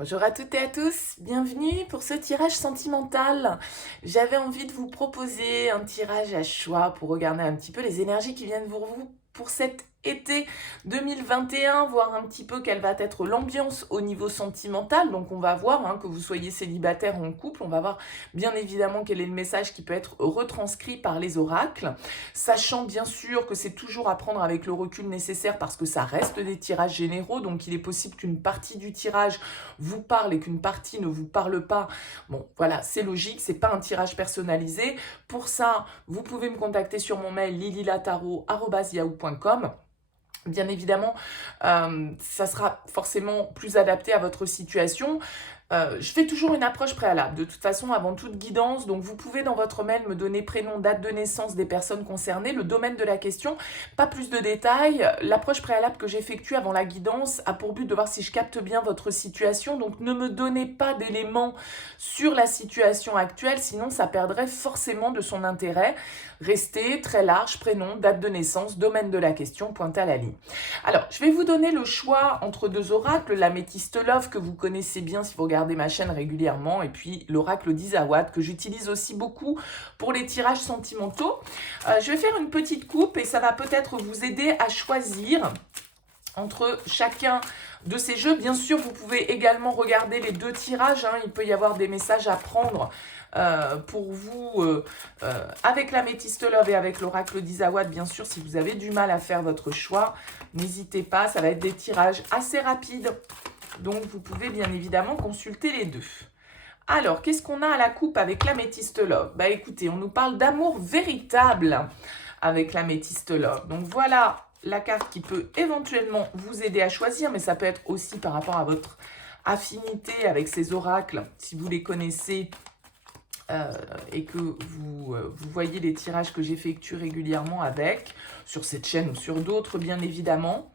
Bonjour à toutes et à tous, bienvenue pour ce tirage sentimental. J'avais envie de vous proposer un tirage à choix pour regarder un petit peu les énergies qui viennent pour vous pour cet été 2021, voir un petit peu quelle va être l'ambiance au niveau sentimental. Donc on va voir, que vous soyez célibataire ou en couple, on va voir bien évidemment quel est le message qui peut être retranscrit par les oracles, sachant bien sûr que c'est toujours à prendre avec le recul nécessaire parce que ça reste des tirages généraux, donc il est possible qu'une partie du tirage vous parle et qu'une partie ne vous parle pas. Bon, voilà, c'est logique, c'est pas un tirage personnalisé. Pour ça, vous pouvez me contacter sur mon mail lililataro@yahoo.com. Bien évidemment, ça sera forcément plus adapté à votre situation. Je fais toujours une approche préalable, de toute façon, avant toute guidance. Donc, vous pouvez dans votre mail me donner prénom, date de naissance des personnes concernées, le domaine de la question, pas plus de détails. L'approche préalable que j'effectue avant la guidance a pour but de voir si je capte bien votre situation. Donc, ne me donnez pas d'éléments sur la situation actuelle, sinon ça perdrait forcément de son intérêt. Restez très large, prénom, date de naissance, domaine de la question, pointez à la ligne. Alors, je vais vous donner le choix entre deux oracles, l'améthyste Love que vous connaissez bien si vous regardez ma chaîne régulièrement, et puis l'oracle d'Isawat que j'utilise aussi beaucoup pour les tirages sentimentaux. Je vais faire une petite coupe et ça va peut-être vous aider à choisir entre chacun de ces jeux. Bien sûr, vous pouvez également regarder les deux tirages, il peut y avoir des messages à prendre pour vous avec l'améthyste Love et avec l'oracle d'Isawat. Bien sûr, si vous avez du mal à faire votre choix, n'hésitez pas, ça va être des tirages assez rapides, donc vous pouvez bien évidemment consulter les deux. Alors, qu'est-ce qu'on a à la coupe avec l'améthyste Love? Bah écoutez, on nous parle d'amour véritable avec l'améthyste Love. Donc voilà la carte qui peut éventuellement vous aider à choisir, mais ça peut être aussi par rapport à votre affinité avec ces oracles, si vous les connaissez et que vous voyez les tirages que j'effectue régulièrement avec, sur cette chaîne ou sur d'autres bien évidemment.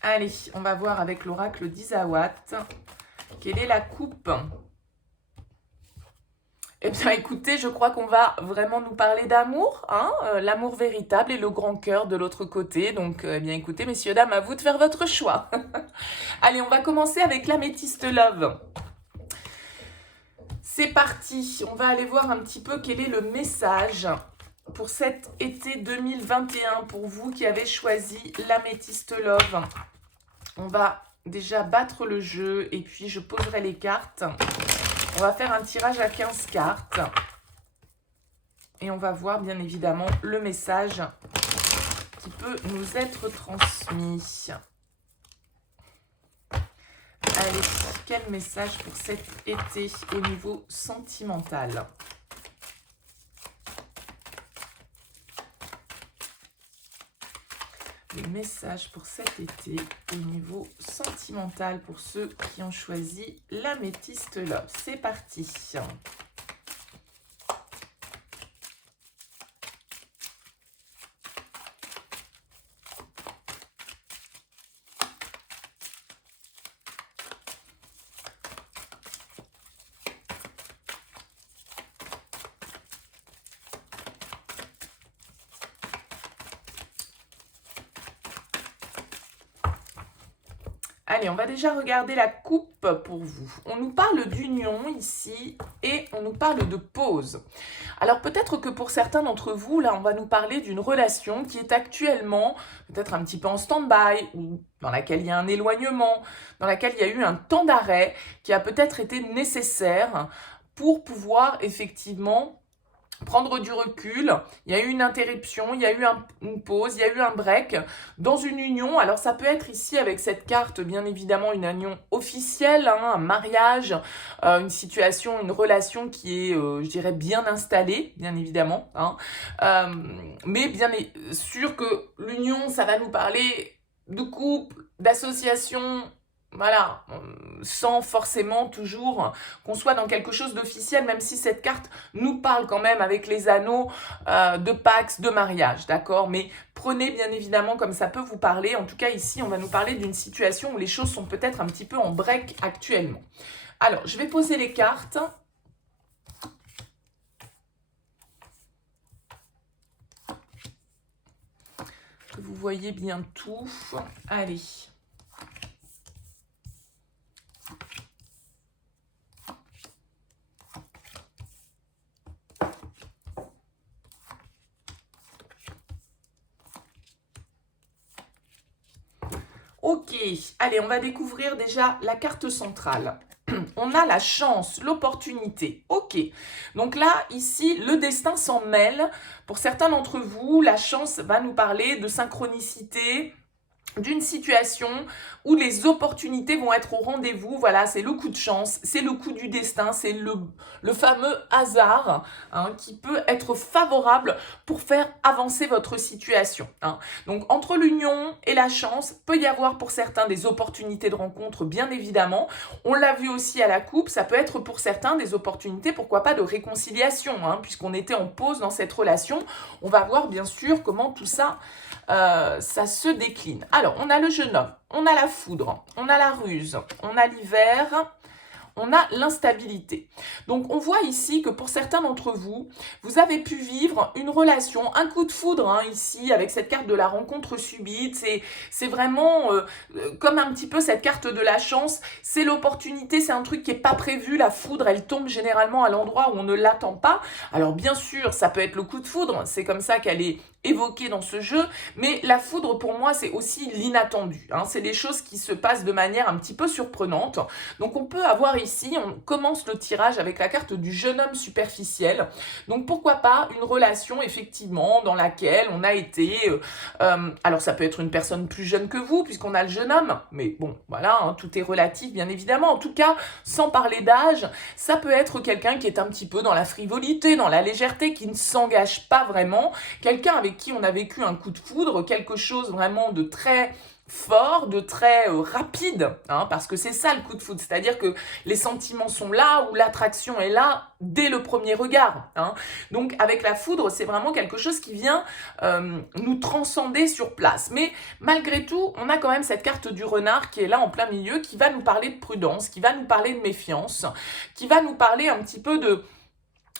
Allez, on va voir avec l'oracle d'Isawat, quelle est la coupe? Eh bien, écoutez, je crois qu'on va vraiment nous parler d'amour, l'amour véritable et le grand cœur de l'autre côté. Donc, eh bien, écoutez, messieurs, dames, à vous de faire votre choix. Allez, on va commencer avec l'améthyste Love. C'est parti, on va aller voir un petit peu quel est le message pour cet été 2021 pour vous qui avez choisi l'améthyste Love. On va déjà battre le jeu et puis je poserai les cartes. On va faire un tirage à 15 cartes. Et on va voir bien évidemment le message qui peut nous être transmis. Allez, quel message pour cet été au niveau sentimental? Les messages pour cet été au niveau sentimental pour ceux qui ont choisi l'améthyste Love. C'est parti. Allez, on va déjà regarder la coupe pour vous. On nous parle d'union ici et on nous parle de pause. Alors peut-être que pour certains d'entre vous, là, on va nous parler d'une relation qui est actuellement peut-être un petit peu en stand-by ou dans laquelle il y a un éloignement, dans laquelle il y a eu un temps d'arrêt qui a peut-être été nécessaire pour pouvoir effectivement prendre du recul. Il y a eu une interruption, il y a eu une pause, il y a eu un break dans une union. Alors ça peut être ici avec cette carte, bien évidemment, une union officielle, un mariage, une situation, une relation qui est, je dirais, bien installée, bien évidemment. Mais bien sûr que l'union, ça va nous parler de couple, d'association, voilà, sans forcément toujours qu'on soit dans quelque chose d'officiel, même si cette carte nous parle quand même avec les anneaux de Pax, de mariage, d'accord? Mais prenez bien évidemment comme ça peut vous parler. En tout cas, ici, on va nous parler d'une situation où les choses sont peut-être un petit peu en break actuellement. Alors, je vais poser les cartes. Que vous voyez bien tout. Allez. Ok, allez, on va découvrir déjà la carte centrale. On a la chance, l'opportunité. Ok, donc là, ici, le destin s'en mêle. Pour certains d'entre vous, la chance va nous parler de synchronicité, d'une situation où les opportunités vont être au rendez-vous. Voilà, c'est le coup de chance, c'est le coup du destin, c'est le fameux hasard qui peut être favorable pour faire avancer votre situation. Donc, entre l'union et la chance, peut y avoir pour certains des opportunités de rencontre, bien évidemment. On l'a vu aussi à la coupe, ça peut être pour certains des opportunités, pourquoi pas, de réconciliation, puisqu'on était en pause dans cette relation. On va voir, bien sûr, comment tout ça ça se décline. Alors, on a le jeune homme, on a la foudre, on a la ruse, on a l'hiver, on a l'instabilité. Donc, on voit ici que pour certains d'entre vous, vous avez pu vivre une relation, un coup de foudre, ici, avec cette carte de la rencontre subite. C'est vraiment comme un petit peu cette carte de la chance. C'est l'opportunité, c'est un truc qui n'est pas prévu. La foudre, elle tombe généralement à l'endroit où on ne l'attend pas. Alors, bien sûr, ça peut être le coup de foudre. C'est comme ça qu'elle est évoquée dans ce jeu. Mais la foudre, pour moi, c'est aussi l'inattendu. C'est des choses qui se passent de manière un petit peu surprenante. Donc, on peut avoir ici, on commence le tirage avec la carte du jeune homme superficiel. Donc, pourquoi pas une relation, effectivement, dans laquelle on a été... alors, ça peut être une personne plus jeune que vous, puisqu'on a le jeune homme. Mais bon, voilà, tout est relatif, bien évidemment. En tout cas, sans parler d'âge, ça peut être quelqu'un qui est un petit peu dans la frivolité, dans la légèreté, qui ne s'engage pas vraiment. Quelqu'un avec qui on a vécu un coup de foudre, quelque chose vraiment de très fort, de très rapide, parce que c'est ça le coup de foudre, c'est-à-dire que les sentiments sont là, ou l'attraction est là dès le premier regard. Donc avec la foudre, c'est vraiment quelque chose qui vient nous transcender sur place. Mais malgré tout, on a quand même cette carte du renard qui est là en plein milieu, qui va nous parler de prudence, qui va nous parler de méfiance, qui va nous parler un petit peu de...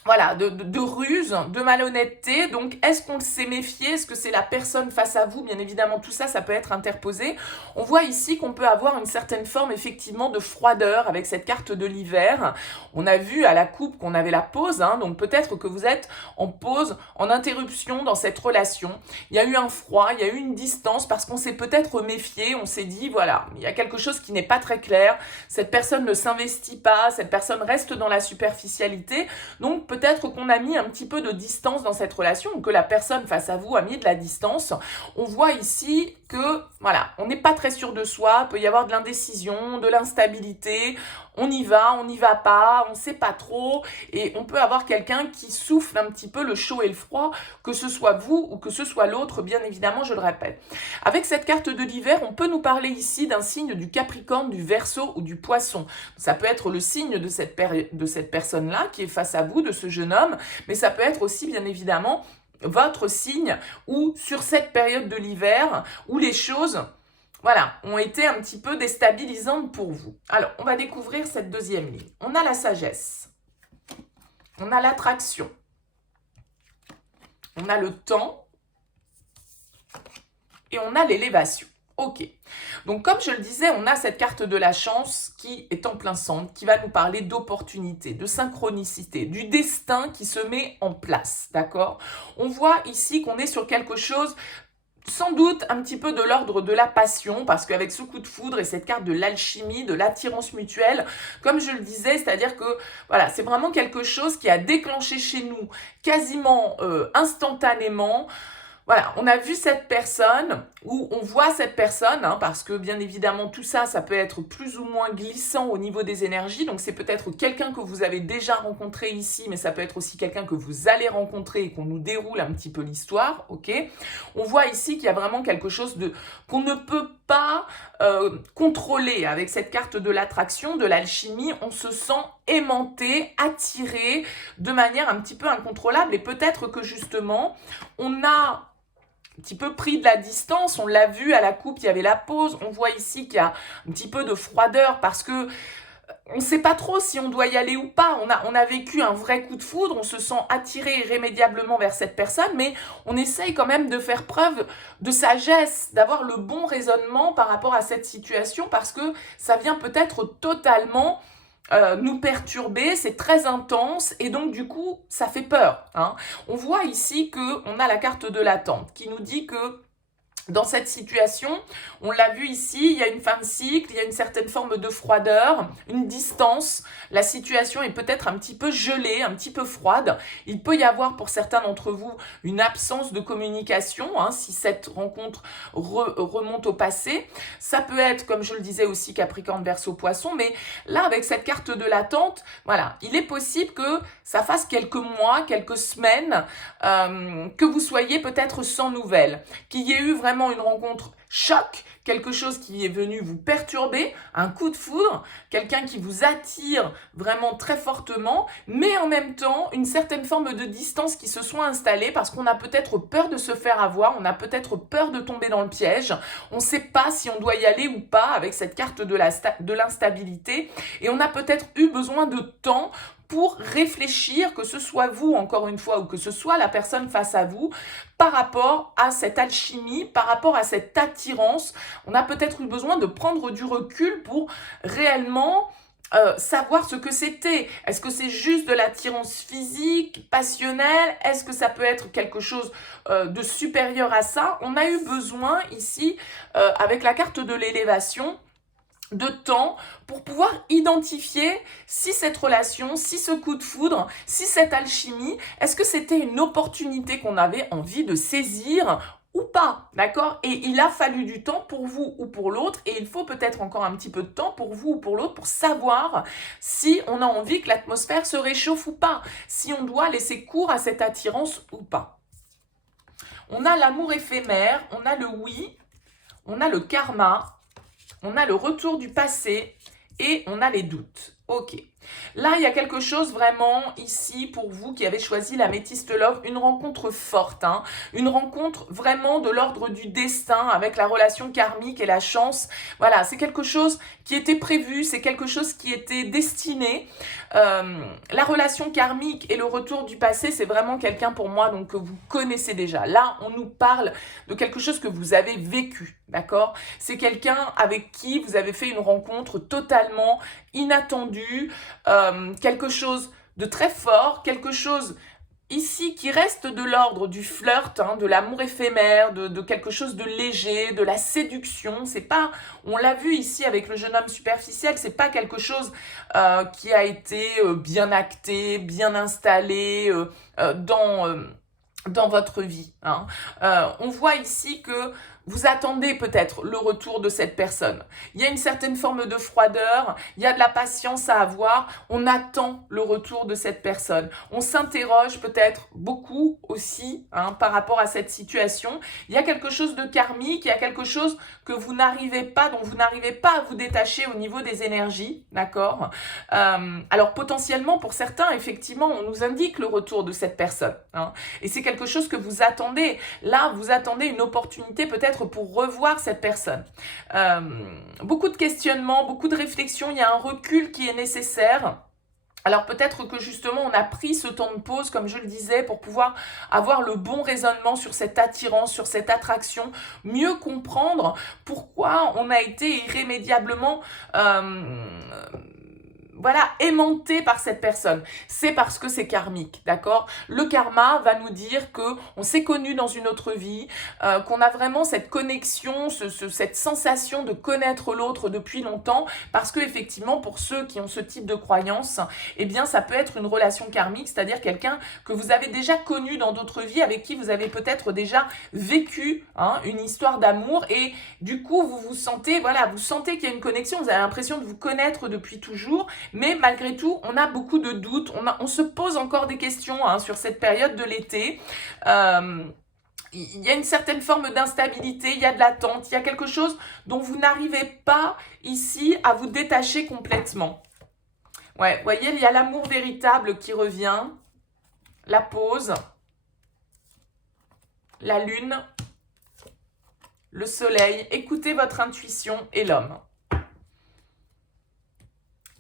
Voilà, de ruse, de malhonnêteté. Donc, est-ce qu'on s'est méfié? Est-ce que c'est la personne face à vous? Bien évidemment, tout ça, ça peut être interposé. On voit ici qu'on peut avoir une certaine forme, effectivement, de froideur avec cette carte de l'hiver. On a vu à la coupe qu'on avait la pause, donc peut-être que vous êtes en pause, en interruption dans cette relation. Il y a eu un froid, il y a eu une distance parce qu'on s'est peut-être méfié. On s'est dit, voilà, il y a quelque chose qui n'est pas très clair. Cette personne ne s'investit pas, cette personne reste dans la superficialité. Donc, peut-être qu'on a mis un petit peu de distance dans cette relation, ou que la personne face à vous a mis de la distance. On voit ici que, voilà, on n'est pas très sûr de soi, il peut y avoir de l'indécision, de l'instabilité, on y va pas, on ne sait pas trop, et on peut avoir quelqu'un qui souffle un petit peu le chaud et le froid, que ce soit vous ou que ce soit l'autre, bien évidemment, je le répète. Avec cette carte de l'hiver, on peut nous parler ici d'un signe du Capricorne, du Verseau ou du Poisson. Ça peut être le signe de cette personne-là qui est face à vous, de ce jeune homme, mais ça peut être aussi, bien évidemment, votre signe, ou sur cette période de l'hiver, où les choses... Voilà, ont été un petit peu déstabilisantes pour vous. Alors, on va découvrir cette deuxième ligne. On a la sagesse, on a l'attraction, on a le temps et on a l'élévation. Ok, donc comme je le disais, on a cette carte de la chance qui est en plein centre, qui va nous parler d'opportunité, de synchronicité, du destin qui se met en place, d'accord? On voit ici qu'on est sur quelque chose... sans doute un petit peu de l'ordre de la passion, parce qu'avec ce coup de foudre et cette carte de l'alchimie, de l'attirance mutuelle, comme je le disais, c'est-à-dire que voilà, c'est vraiment quelque chose qui a déclenché chez nous quasiment instantanément. Voilà, on a vu cette personne, ou on voit cette personne, parce que bien évidemment tout ça, ça peut être plus ou moins glissant au niveau des énergies, donc c'est peut-être quelqu'un que vous avez déjà rencontré ici, mais ça peut être aussi quelqu'un que vous allez rencontrer et qu'on nous déroule un petit peu l'histoire, ok? On voit ici qu'il y a vraiment quelque chose qu'on ne peut pas contrôler avec cette carte de l'attraction, de l'alchimie. On se sent aimanté, attiré de manière un petit peu incontrôlable, et peut-être que justement, on a un petit peu pris de la distance. On l'a vu à la coupe, il y avait la pause. On voit ici qu'il y a un petit peu de froideur parce que on ne sait pas trop si on doit y aller ou pas. On a vécu un vrai coup de foudre, on se sent attiré irrémédiablement vers cette personne, mais on essaye quand même de faire preuve de sagesse, d'avoir le bon raisonnement par rapport à cette situation, parce que ça vient peut-être totalement nous perturber, c'est très intense, et donc du coup, ça fait peur. On voit ici qu'on a la carte de l'attente qui nous dit que Dans cette situation, on l'a vu ici, il y a une fin de cycle, il y a une certaine forme de froideur, une distance. La situation est peut-être un petit peu gelée, un petit peu froide. Il peut y avoir pour certains d'entre vous une absence de communication, si cette rencontre remonte au passé. Ça peut être, comme je le disais aussi, Capricorne, Verseau, Poisson, mais là, avec cette carte de l'attente, voilà, il est possible que ça fasse quelques mois, quelques semaines, que vous soyez peut-être sans nouvelles, qu'il y ait eu vraiment une rencontre choc, quelque chose qui est venu vous perturber, un coup de foudre, quelqu'un qui vous attire vraiment très fortement, mais en même temps, une certaine forme de distance qui se soit installée parce qu'on a peut-être peur de se faire avoir, on a peut-être peur de tomber dans le piège, on ne sait pas si on doit y aller ou pas avec cette carte de l'instabilité, et on a peut-être eu besoin de temps pour réfléchir, que ce soit vous, encore une fois, ou que ce soit la personne face à vous, par rapport à cette alchimie, par rapport à cette attirance. On a peut-être eu besoin de prendre du recul pour réellement savoir ce que c'était. Est-ce que c'est juste de l'attirance physique, passionnelle? Est-ce que ça peut être quelque chose de supérieur à ça? On a eu besoin ici, avec la carte de l'élévation, de temps pour pouvoir identifier si cette relation, si ce coup de foudre, si cette alchimie, est-ce que c'était une opportunité qu'on avait envie de saisir ou pas, d'accord? Et il a fallu du temps pour vous ou pour l'autre, et il faut peut-être encore un petit peu de temps pour vous ou pour l'autre pour savoir si on a envie que l'atmosphère se réchauffe ou pas, si on doit laisser cours à cette attirance ou pas. On a l'amour éphémère, on a le oui, on a le karma, on a le retour du passé et on a les doutes. Ok. Là, il y a quelque chose vraiment ici pour vous qui avez choisi l'Améthyste Love, une rencontre forte, une rencontre vraiment de l'ordre du destin avec la relation karmique et la chance. Voilà, c'est quelque chose qui était prévu, c'est quelque chose qui était destiné. La relation karmique et le retour du passé, c'est vraiment quelqu'un pour moi donc que vous connaissez déjà. Là, on nous parle de quelque chose que vous avez vécu, d'accord? C'est quelqu'un avec qui vous avez fait une rencontre totalement inattendue, quelque chose de très fort, quelque chose ici qui reste de l'ordre du flirt, de l'amour éphémère, de quelque chose de léger, de la séduction. C'est pas, on l'a vu ici avec le jeune homme superficiel, c'est pas quelque chose qui a été bien acté, bien installé dans votre vie. On voit ici que vous attendez peut-être le retour de cette personne. Il y a une certaine forme de froideur, il y a de la patience à avoir, on attend le retour de cette personne. On s'interroge peut-être beaucoup aussi par rapport à cette situation. Il y a quelque chose de karmique, il y a quelque chose que vous n'arrivez pas, dont vous n'arrivez pas à vous détacher au niveau des énergies, d'accord? Alors potentiellement pour certains, effectivement, on nous indique le retour de cette personne. Et c'est quelque chose que vous attendez. Là, vous attendez une opportunité peut-être pour revoir cette personne. Beaucoup de questionnements, beaucoup de réflexions, il y a un recul qui est nécessaire. Alors peut-être que justement on a pris ce temps de pause, comme je le disais, pour pouvoir avoir le bon raisonnement sur cette attirance, sur cette attraction, mieux comprendre pourquoi on a été irrémédiablement aimanté par cette personne. C'est parce que c'est karmique, d'accord? Le karma va nous dire que on s'est connu dans une autre vie, qu'on a vraiment cette connexion, cette sensation de connaître l'autre depuis longtemps, parce que effectivement, pour ceux qui ont ce type de croyance, eh bien, ça peut être une relation karmique, c'est-à-dire quelqu'un que vous avez déjà connu dans d'autres vies, avec qui vous avez peut-être déjà vécu une histoire d'amour, et du coup, vous sentez qu'il y a une connexion, vous avez l'impression de vous connaître depuis toujours. Mais malgré tout, on a beaucoup de doutes, on se pose encore des questions sur cette période de l'été. Il y a une certaine forme d'instabilité, il y a de l'attente, il y a quelque chose dont vous n'arrivez pas ici à vous détacher complètement. Ouais, vous voyez, il y a l'amour véritable qui revient, la pause, la lune, le soleil. Écoutez votre intuition et l'homme.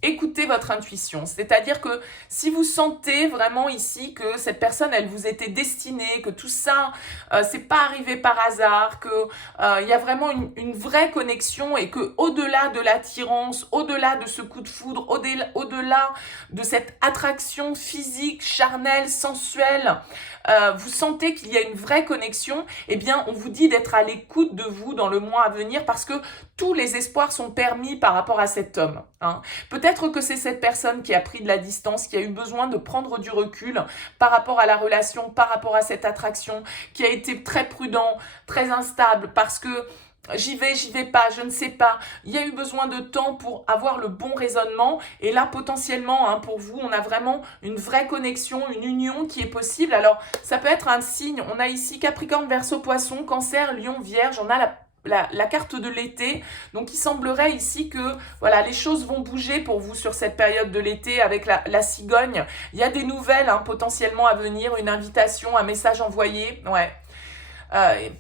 Écoutez votre intuition, c'est-à-dire que si vous sentez vraiment ici que cette personne, elle vous était destinée, que tout ça, c'est pas arrivé par hasard, que il y a vraiment une vraie connexion et que au-delà de l'attirance, au-delà de ce coup de foudre, au-delà de cette attraction physique, charnelle, sensuelle, vous sentez qu'il y a une vraie connexion, eh bien, on vous dit d'être à l'écoute de vous dans le mois à venir parce que tous les espoirs sont permis par rapport à cet homme. Hein. Peut-être que c'est cette personne qui a pris de la distance, qui a eu besoin de prendre du recul par rapport à la relation, par rapport à cette attraction, qui a été très prudent, très instable parce que j'y vais pas, je ne sais pas. Il y a eu besoin de temps pour avoir le bon raisonnement. Et là, potentiellement, hein, pour vous, on a vraiment une vraie connexion, une union qui est possible. Alors, ça peut être un signe. On a ici Capricorne, Verseau, Poisson, Cancer, Lion, Vierge. On a la carte de l'été. Donc, il semblerait ici que voilà, les choses vont bouger pour vous sur cette période de l'été avec la cigogne. Il y a des nouvelles hein, potentiellement à venir, une invitation, un message envoyé. Ouais.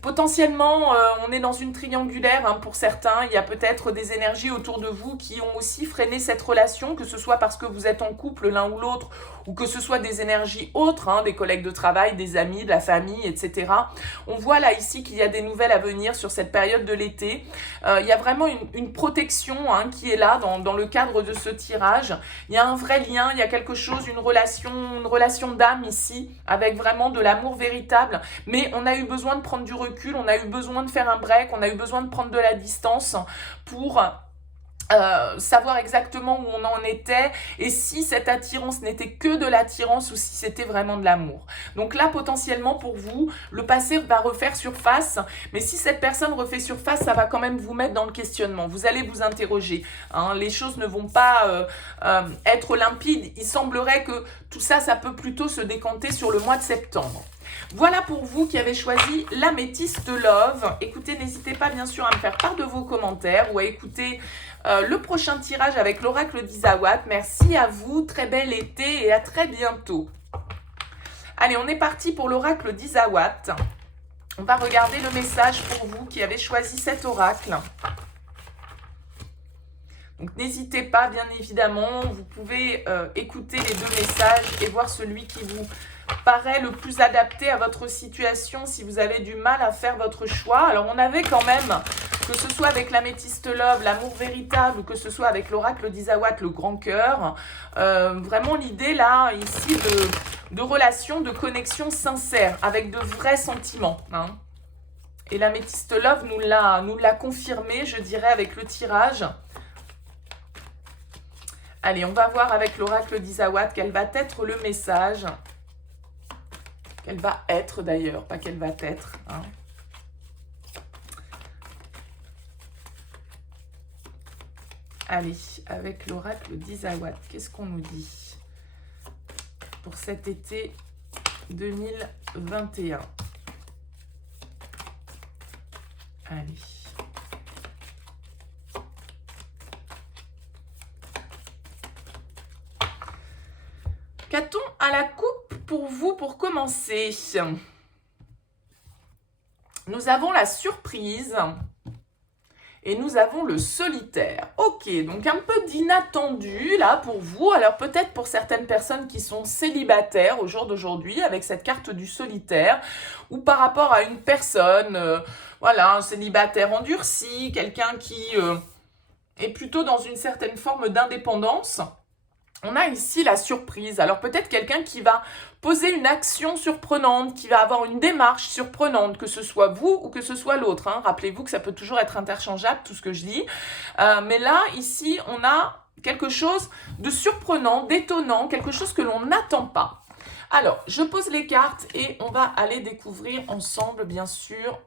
Potentiellement, on est dans une triangulaire hein, pour certains. Il y a peut-être des énergies autour de vous qui ont aussi freiné cette relation, que ce soit parce que vous êtes en couple l'un ou l'autre, ou que ce soit des énergies autres, hein, des collègues de travail, des amis, de la famille, etc. On voit là ici qu'il y a des nouvelles à venir sur cette période de l'été. Il y a vraiment une protection hein, qui est là dans le cadre de ce tirage. Il y a un vrai lien, il y a quelque chose, une relation d'âme ici, avec vraiment de l'amour véritable. Mais on a eu besoin de prendre du recul, on a eu besoin de faire un break, on a eu besoin de prendre de la distance pour savoir exactement où on en était et si cette attirance n'était que de l'attirance ou si c'était vraiment de l'amour. Donc là, potentiellement pour vous, le passé va refaire surface, mais si cette personne refait surface, ça va quand même vous mettre dans le questionnement. Vous allez vous interroger. Hein, les choses ne vont pas être limpides. Il semblerait que tout ça, ça peut plutôt se décanter sur le mois de septembre. Voilà pour vous qui avez choisi l'améthyste Love. Écoutez, n'hésitez pas bien sûr à me faire part de vos commentaires ou à écouter le prochain tirage avec l'oracle d'Isawat. Merci à vous, très bel été et à très bientôt. Allez, on est parti pour l'oracle d'Isawat. On va regarder le message pour vous qui avez choisi cet oracle. Donc n'hésitez pas, bien évidemment, vous pouvez écouter les deux messages et voir celui qui vous paraît le plus adapté à votre situation si vous avez du mal à faire votre choix. Alors on avait quand même, que ce soit avec l'améthyste Love, l'amour véritable, ou que ce soit avec l'oracle d'Isawat, le grand cœur, vraiment l'idée là, ici, de relation, de connexion sincère, avec de vrais sentiments. Hein. Et l'améthyste Love nous l'a confirmé, je dirais, avec le tirage. Allez, on va voir avec l'oracle d'Isawat quel va être le message. Qu'elle va être d'ailleurs, pas qu'elle va être. Hein. Allez, avec l'oracle d'Isawat, qu'est-ce qu'on nous dit pour cet été 2021? Allez. Qu'a-t-on à la coupe pour vous pour commencer? Nous avons la surprise et nous avons le solitaire. Ok, donc un peu d'inattendu là pour vous. Alors peut-être pour certaines personnes qui sont célibataires au jour d'aujourd'hui avec cette carte du solitaire ou par rapport à une personne, voilà, un célibataire endurci, quelqu'un qui est plutôt dans une certaine forme d'indépendance. On a ici la surprise. Alors peut-être quelqu'un qui va poser une action surprenante, qui va avoir une démarche surprenante, que ce soit vous ou que ce soit l'autre. Hein. Rappelez-vous que ça peut toujours être interchangeable, tout ce que je dis. Mais là, ici, on a quelque chose de surprenant, d'étonnant, quelque chose que l'on n'attend pas. Alors, je pose les cartes et on va aller découvrir ensemble, bien sûr,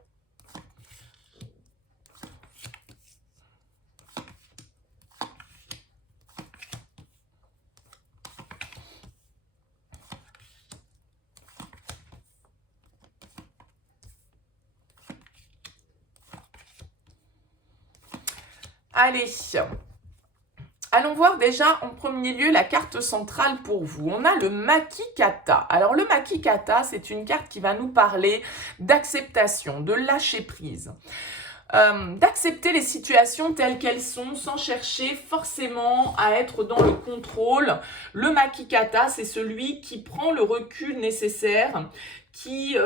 allez, allons voir déjà en premier lieu la carte centrale pour vous. On a le Makikata. Alors le Makikata, c'est une carte qui va nous parler d'acceptation, de lâcher prise. D'accepter les situations telles qu'elles sont sans chercher forcément à être dans le contrôle. Le Makikata, c'est celui qui prend le recul nécessaire, qui,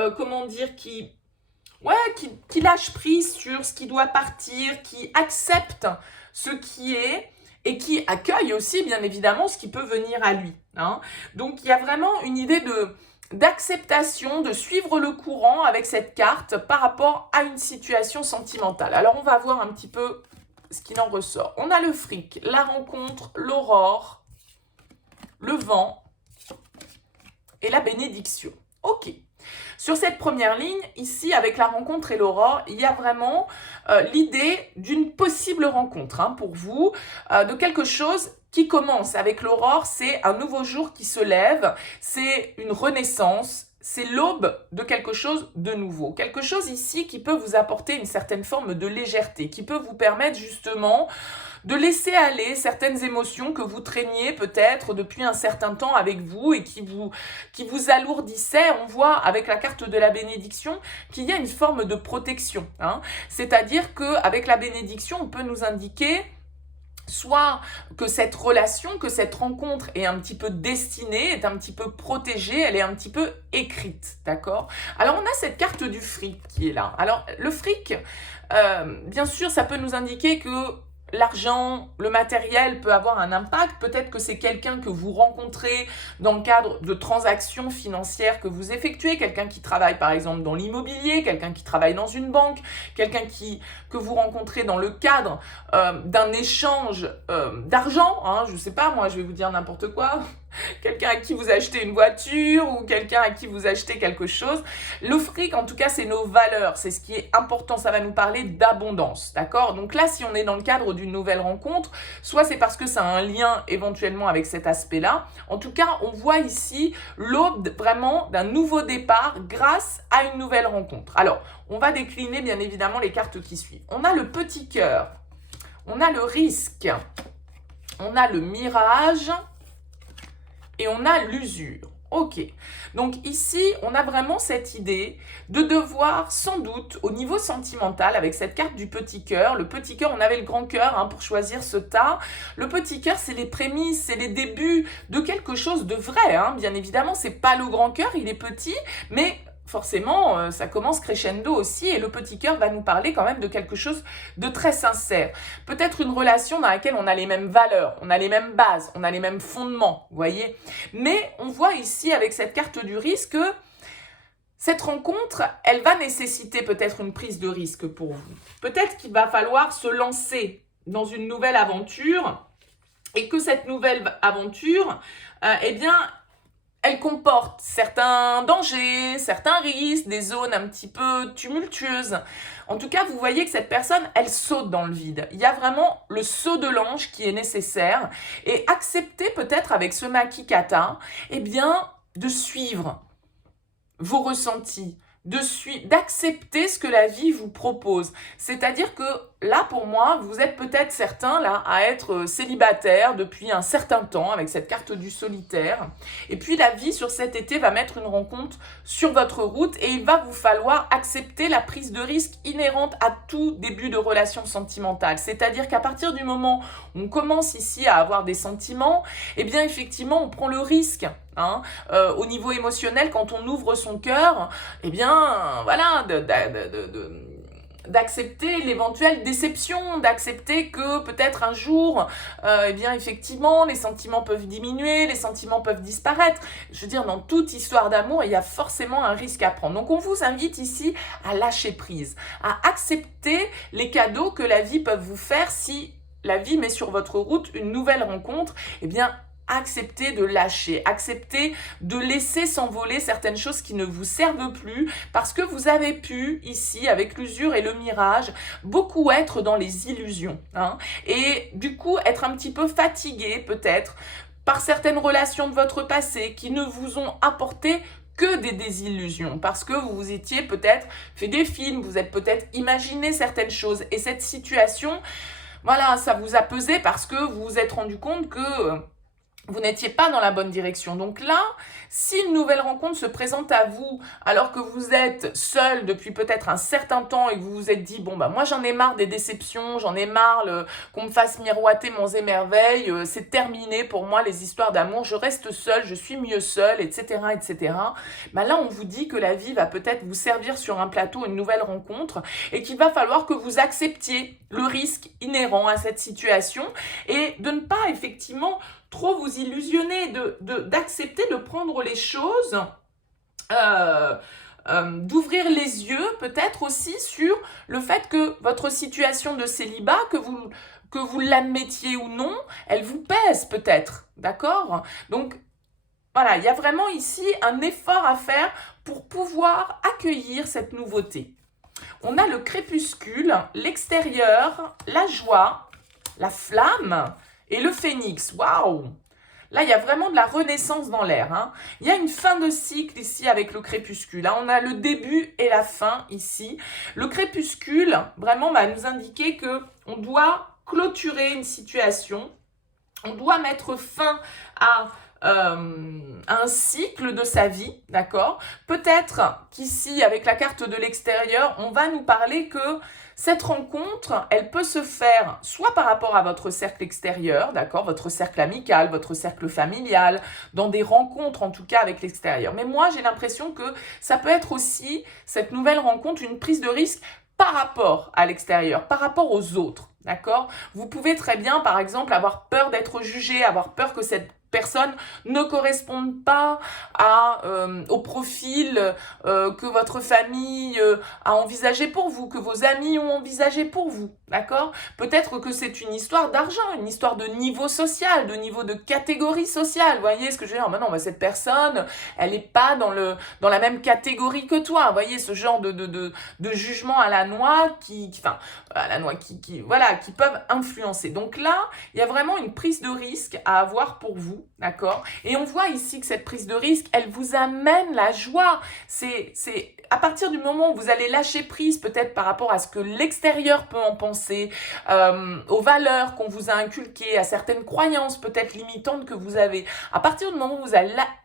qui lâche prise sur ce qui doit partir, qui accepte ce qui est et qui accueille aussi, bien évidemment, ce qui peut venir à lui. Hein. Donc, il y a vraiment une idée d'acceptation, de suivre le courant avec cette carte par rapport à une situation sentimentale. Alors, on va voir un petit peu ce qu'il en ressort. On a le fric, la rencontre, l'aurore, le vent et la bénédiction. Ok. Sur cette première ligne, ici, avec la rencontre et l'aurore, il y a vraiment l'idée d'une possible rencontre pour vous, de quelque chose qui commence. Avec l'aurore, c'est un nouveau jour qui se lève, c'est une renaissance, c'est l'aube de quelque chose de nouveau. Quelque chose ici qui peut vous apporter une certaine forme de légèreté, qui peut vous permettre justement de laisser aller certaines émotions que vous traîniez peut-être depuis un certain temps avec vous et qui vous alourdissaient. On voit avec la carte de la bénédiction qu'il y a une forme de protection. C'est-à-dire qu'avec la bénédiction, on peut nous indiquer soit que cette relation, que cette rencontre est un petit peu destinée, est un petit peu protégée, elle est un petit peu écrite, d'accord? Alors, on a cette carte du fric qui est là. Alors, le fric, bien sûr, ça peut nous indiquer que l'argent, le matériel peut avoir un impact. Peut-être que c'est quelqu'un que vous rencontrez dans le cadre de transactions financières que vous effectuez, quelqu'un qui travaille par exemple dans l'immobilier, quelqu'un qui travaille dans une banque, quelqu'un que vous rencontrez dans le cadre d'un échange d'argent. Je ne sais pas, moi je vais vous dire n'importe quoi. Quelqu'un à qui vous achetez une voiture ou quelqu'un à qui vous achetez quelque chose. Le fric, en tout cas, c'est nos valeurs. C'est ce qui est important. Ça va nous parler d'abondance, d'accord? Donc là, si on est dans le cadre d'une nouvelle rencontre, soit c'est parce que ça a un lien éventuellement avec cet aspect-là. En tout cas, on voit ici l'aube vraiment d'un nouveau départ grâce à une nouvelle rencontre. Alors, on va décliner bien évidemment les cartes qui suivent. On a le petit cœur, on a le risque, on a le mirage, et on a l'usure. Ok. Donc ici, on a vraiment cette idée de devoir, sans doute, au niveau sentimental, avec cette carte du petit cœur. Le petit cœur, on avait le grand cœur pour choisir ce tas. Le petit cœur, c'est les prémices, c'est les débuts de quelque chose de vrai. Bien évidemment, c'est pas le grand cœur, il est petit, mais forcément, ça commence crescendo aussi et le petit cœur va nous parler quand même de quelque chose de très sincère. Peut-être une relation dans laquelle on a les mêmes valeurs, on a les mêmes bases, on a les mêmes fondements, vous voyez. Mais on voit ici avec cette carte du risque que cette rencontre, elle va nécessiter peut-être une prise de risque pour vous. Peut-être qu'il va falloir se lancer dans une nouvelle aventure et que cette nouvelle aventure, elle comporte certains dangers, certains risques, des zones un petit peu tumultueuses. En tout cas, vous voyez que cette personne, elle saute dans le vide. Il y a vraiment le saut de l'ange qui est nécessaire. Et accepter peut-être avec ce Makikata, de suivre vos ressentis, d'accepter ce que la vie vous propose. C'est-à-dire que là, pour moi, vous êtes peut-être certains là à être célibataire depuis un certain temps avec cette carte du solitaire. Et puis la vie sur cet été va mettre une rencontre sur votre route et il va vous falloir accepter la prise de risque inhérente à tout début de relation sentimentale. C'est-à-dire qu'à partir du moment où on commence ici à avoir des sentiments, effectivement, on prend le risque. Au niveau émotionnel, quand on ouvre son cœur, d'accepter l'éventuelle déception, d'accepter que peut-être un jour, effectivement, les sentiments peuvent diminuer, les sentiments peuvent disparaître. Je veux dire, dans toute histoire d'amour, il y a forcément un risque à prendre. Donc, on vous invite ici à lâcher prise, à accepter les cadeaux que la vie peut vous faire si la vie met sur votre route une nouvelle rencontre. Acceptez de lâcher, acceptez de laisser s'envoler certaines choses qui ne vous servent plus parce que vous avez pu, ici, avec l'usure et le mirage, beaucoup être dans les illusions. Et du coup, être un petit peu fatigué peut-être par certaines relations de votre passé qui ne vous ont apporté que des désillusions, parce que vous vous étiez peut-être fait des films, vous êtes peut-être imaginé certaines choses et cette situation, ça vous a pesé parce que vous vous êtes rendu compte que vous n'étiez pas dans la bonne direction. Donc là, si une nouvelle rencontre se présente à vous, alors que vous êtes seul depuis peut-être un certain temps et que vous vous êtes dit, moi j'en ai marre des déceptions, j'en ai marre qu'on me fasse miroiter monts et merveilles, c'est terminé pour moi les histoires d'amour, je reste seul, je suis mieux seul, etc., etc. Là, on vous dit que la vie va peut-être vous servir sur un plateau une nouvelle rencontre et qu'il va falloir que vous acceptiez le risque inhérent à cette situation et de ne pas effectivement trop vous illusionner, d'accepter de prendre les choses d'ouvrir les yeux peut-être aussi sur le fait que votre situation de célibat, que vous l'admettiez ou non, elle vous pèse peut-être, d'accord? Donc voilà, il y a vraiment ici un effort à faire pour pouvoir accueillir cette nouveauté. On a le crépuscule, l'extérieur, la joie, la flamme et le phénix. Waouh! Là, il y a vraiment de la renaissance dans l'air. Hein. Il y a une fin de cycle ici avec le crépuscule. Hein. On a le début et la fin ici. Le crépuscule, vraiment, va nous indiquer que on doit clôturer une situation. On doit mettre fin à un cycle de sa vie, d'accord? Peut-être qu'ici, avec la carte de l'extérieur, on va nous parler que cette rencontre, elle peut se faire soit par rapport à votre cercle extérieur, d'accord? Votre cercle amical, votre cercle familial, dans des rencontres en tout cas avec l'extérieur. Mais moi, j'ai l'impression que ça peut être aussi, cette nouvelle rencontre, une prise de risque par rapport à l'extérieur, par rapport aux autres, d'accord? Vous pouvez très bien, par exemple, avoir peur d'être jugé, avoir peur que cette personne ne corresponde pas au profil que votre famille a envisagé pour vous, que vos amis ont envisagé pour vous, d'accord? Peut-être que c'est une histoire d'argent, une histoire de niveau social, de niveau de catégorie sociale, vous voyez ce que je veux dire? Non, mais cette personne, elle n'est pas dans la même catégorie que toi, vous voyez, ce genre de jugement à la noix voilà, qui peuvent influencer. Donc là, il y a vraiment une prise de risque à avoir pour vous, d'accord? Et on voit ici que cette prise de risque, elle vous amène la joie. C'est à partir du moment où vous allez lâcher prise peut-être par rapport à ce que l'extérieur peut en penser, aux valeurs qu'on vous a inculquées, à certaines croyances peut-être limitantes que vous avez, à partir du moment où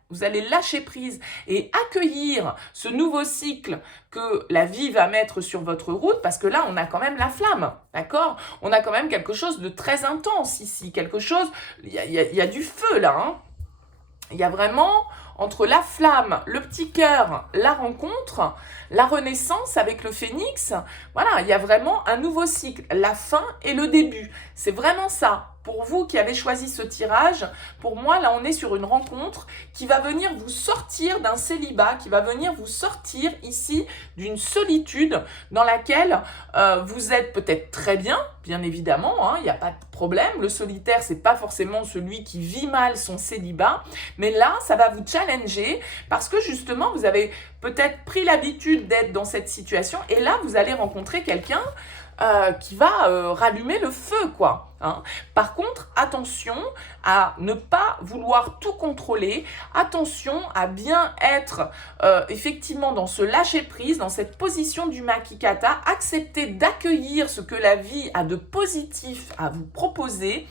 vous allez lâcher prise et accueillir ce nouveau cycle que la vie va mettre sur votre route, parce que là, on a quand même la flamme, d'accord? On a quand même quelque chose de très intense ici, quelque chose, il y a du feu là, hein? Il y a vraiment, entre la flamme, le petit cœur, la rencontre, la renaissance avec le phénix, voilà, il y a vraiment un nouveau cycle, la fin et le début. C'est vraiment ça. Pour vous qui avez choisi ce tirage, pour moi, là, on est sur une rencontre qui va venir vous sortir d'un célibat, qui va venir vous sortir ici d'une solitude dans laquelle vous êtes peut-être très bien évidemment, hein, il n'y a pas de problème. Le solitaire, c'est pas forcément celui qui vit mal son célibat, mais là, ça va vous challenger parce que justement, vous avez peut-être pris l'habitude d'être dans cette situation et là, vous allez rencontrer quelqu'un qui va rallumer le feu, quoi. Hein. Par contre, attention à ne pas vouloir tout contrôler, attention à bien être effectivement dans ce lâcher-prise, dans cette position du Makikata, accepter d'accueillir ce que la vie a de positif à vous proposer,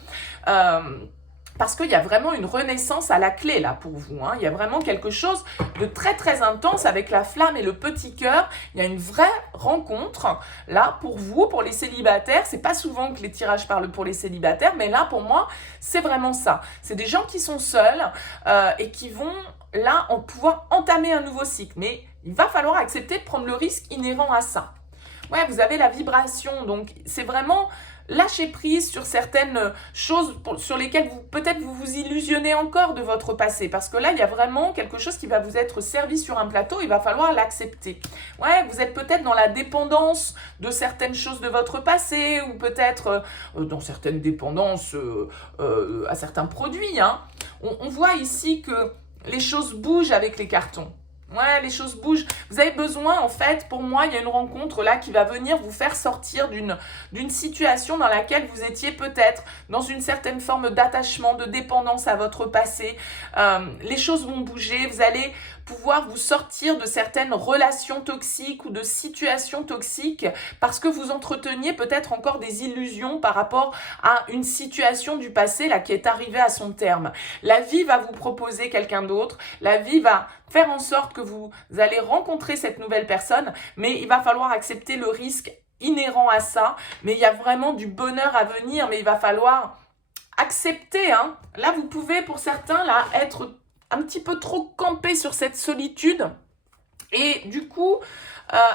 parce qu'il y a vraiment une renaissance à la clé là pour vous. Hein. Il y a vraiment quelque chose de très très intense avec la flamme et le petit cœur. Il y a une vraie rencontre là pour vous, pour les célibataires. C'est pas souvent que les tirages parlent pour les célibataires, mais là pour moi c'est vraiment ça. C'est des gens qui sont seuls et qui vont là pouvoir entamer un nouveau cycle. Mais il va falloir accepter de prendre le risque inhérent à ça. Ouais, vous avez la vibration, donc c'est vraiment lâcher prise sur certaines choses sur lesquelles peut-être vous illusionnez encore de votre passé, parce que là, il y a vraiment quelque chose qui va vous être servi sur un plateau, il va falloir l'accepter. Ouais, vous êtes peut-être dans la dépendance de certaines choses de votre passé, ou peut-être dans certaines dépendances à certains produits. Hein. On voit ici que les choses bougent avec les cartons. Ouais, les choses bougent. Vous avez besoin, en fait, pour moi, il y a une rencontre là qui va venir vous faire sortir d'une situation dans laquelle vous étiez peut-être dans une certaine forme d'attachement, de dépendance à votre passé. Les choses vont bouger, vous allez pouvoir vous sortir de certaines relations toxiques ou de situations toxiques parce que vous entreteniez peut-être encore des illusions par rapport à une situation du passé là qui est arrivée à son terme. La vie va vous proposer quelqu'un d'autre, la vie va faire en sorte que vous allez rencontrer cette nouvelle personne, mais il va falloir accepter le risque inhérent à ça, mais il y a vraiment du bonheur à venir, mais il va falloir accepter. Hein. Là, vous pouvez, pour certains, là, être un petit peu trop campé sur cette solitude et du coup,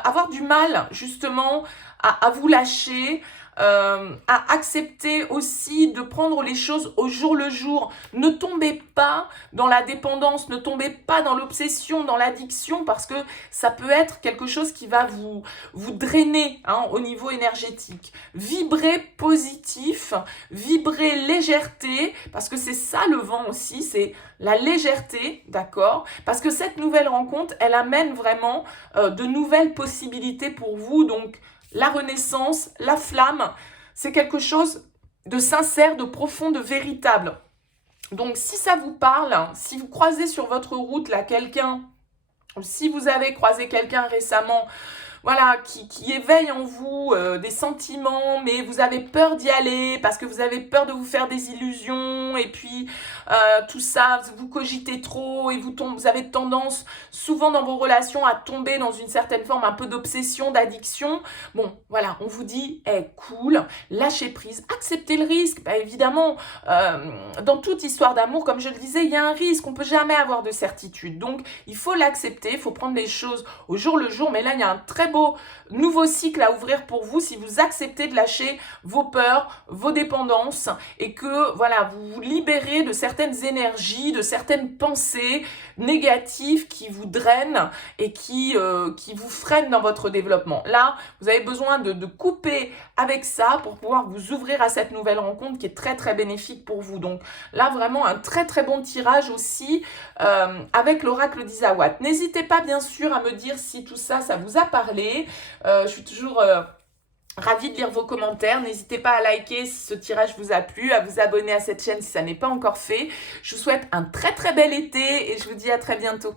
avoir du mal, justement, à vous lâcher, à accepter aussi de prendre les choses au jour le jour. Ne tombez pas dans la dépendance, ne tombez pas dans l'obsession, dans l'addiction, parce que ça peut être quelque chose qui va vous drainer au niveau énergétique. Vibrez positif, vibrez légèreté, parce que c'est ça le vent aussi, c'est la légèreté, d'accord? Parce que cette nouvelle rencontre, elle amène vraiment de nouvelles possibilités pour vous. Donc, la renaissance, la flamme, c'est quelque chose de sincère, de profond, de véritable. Donc, si ça vous parle, si vous croisez sur votre route là quelqu'un, ou si vous avez croisé quelqu'un récemment, voilà, qui éveille en vous des sentiments, mais vous avez peur d'y aller parce que vous avez peur de vous faire des illusions, et puis tout ça, vous cogitez trop et vous avez tendance souvent dans vos relations à tomber dans une certaine forme un peu d'obsession, d'addiction. Bon, voilà, on vous dit, cool, lâchez prise, acceptez le risque. Bah, évidemment, dans toute histoire d'amour, comme je le disais, il y a un risque, on peut jamais avoir de certitude. Donc, il faut l'accepter, il faut prendre les choses au jour le jour, mais là, il y a un très beau nouveau cycle à ouvrir pour vous si vous acceptez de lâcher vos peurs, vos dépendances, et que voilà, vous vous libérez de certaines énergies, de certaines pensées négatives qui vous drainent et qui vous freinent dans votre développement. Là, vous avez besoin de couper avec ça pour pouvoir vous ouvrir à cette nouvelle rencontre qui est très très bénéfique pour vous. Donc là, vraiment un très très bon tirage aussi avec l'oracle d'Isawat. N'hésitez pas bien sûr à me dire si tout ça, ça vous a parlé. Je suis toujours ravie de lire vos commentaires. N'hésitez pas à liker si ce tirage vous a plu, à vous abonner à cette chaîne si ça n'est pas encore fait. Je vous souhaite un très très bel été et je vous dis à très bientôt.